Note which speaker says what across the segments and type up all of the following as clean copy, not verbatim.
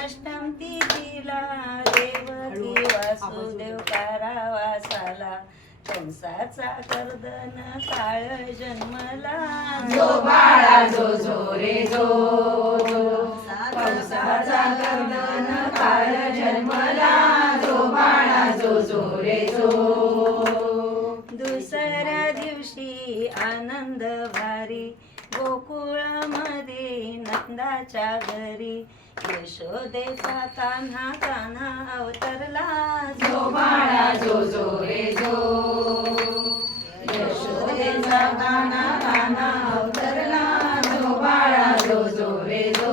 Speaker 1: अष्टम तिथीला देवकी वासुदेव कारावासाला कंसाचा कर्दन काळ जन्मला
Speaker 2: जो बाळा जो जो रे जो कंसाचा कर्दन काळ जन्मला जो बाळा जो जो रे जो
Speaker 1: दुसऱ्या दिवशी आनंद भारी गोकुळामध्ये नंदाच्या घरी यशोदेचा कान्हा कान्हा अवतरला
Speaker 2: जो बाळा जो जो रे जो यशोदेचा कान्हा कान्हा अवतरला जो बाळा जो जो रे जो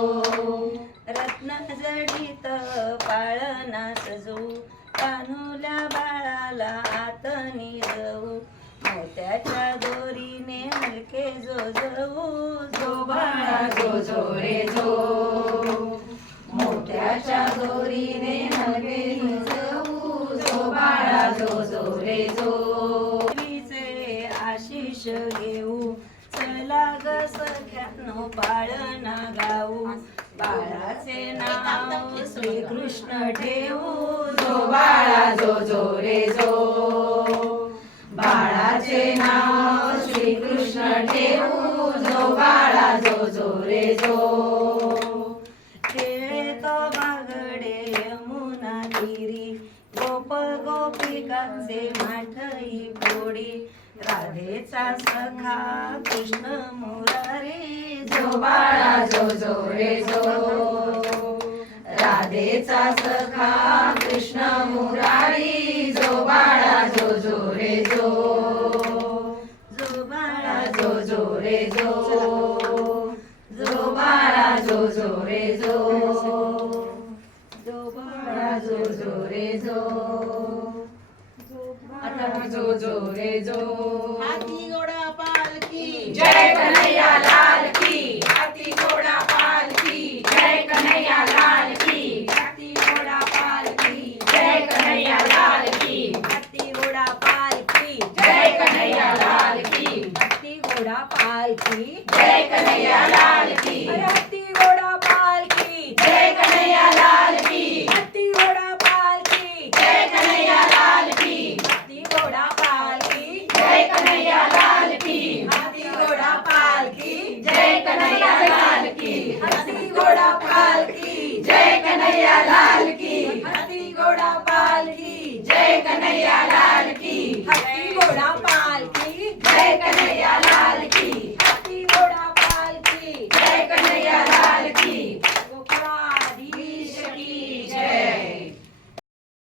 Speaker 1: रत्न जडित पाळणा सजू कान्हुल्या बाळाला आतनी जाऊ मोत्याच्या दोरीने हलके जो
Speaker 2: जो बाळा जो जो रे जो मोत्याच्या दोरीने हलके जाऊ जो बाळा जो जो रे जो
Speaker 1: देवीचे आशिष घेऊ चला ग सख्यानो पाळणा गाऊ बाळाचे नाव श्रीकृष्ण ठेवू
Speaker 2: जो बाळा जो जो रे जो बाळाचे नाव श्रीकृष्ण ठेवू जो बाळा जो जो रे जो
Speaker 1: खेळे तो बागडे यमुना तीरी गोप गोपिकांचे माठई पोडी राधेचा सखा कृष्ण मुरारी
Speaker 2: जो बाळा जो जो रे जो राधेचा सखा कृष्ण मुरारी जो बाळा जो जो रे जो
Speaker 1: जो बाळा
Speaker 2: जो जो रे जो जो बाळा जो जो रे जो जो बाळा जो जो रे जो आता जो जो रे जो
Speaker 3: हाती घोडा पालखी
Speaker 2: जय कन्हैया लाल की हाथी घोड़ा पालकी जय कन्हैया लाल की हाथी घोड़ा पालकी जय कन्हैया लाल की
Speaker 3: हाती घोडा पालखी
Speaker 2: जय कन्हैया लाल की
Speaker 3: हाती घोडा पालखी
Speaker 2: जय कन्हैया लाल की
Speaker 3: अरे हाती घोडा पालखी
Speaker 2: जय कन्हैया लाल की
Speaker 3: हाती घोडा पालखी
Speaker 2: जय कन्हैया लाल की
Speaker 3: हाती घोडा पालखी
Speaker 2: जय कन्हैया लाल की
Speaker 3: हाती घोडा पालखी
Speaker 2: जय कन्हैया लाल की
Speaker 3: हाती घोडा पालखी
Speaker 2: जय कन्हैया लाल की
Speaker 3: हाती घोडा पालखी
Speaker 2: जय कन्हैया लाल की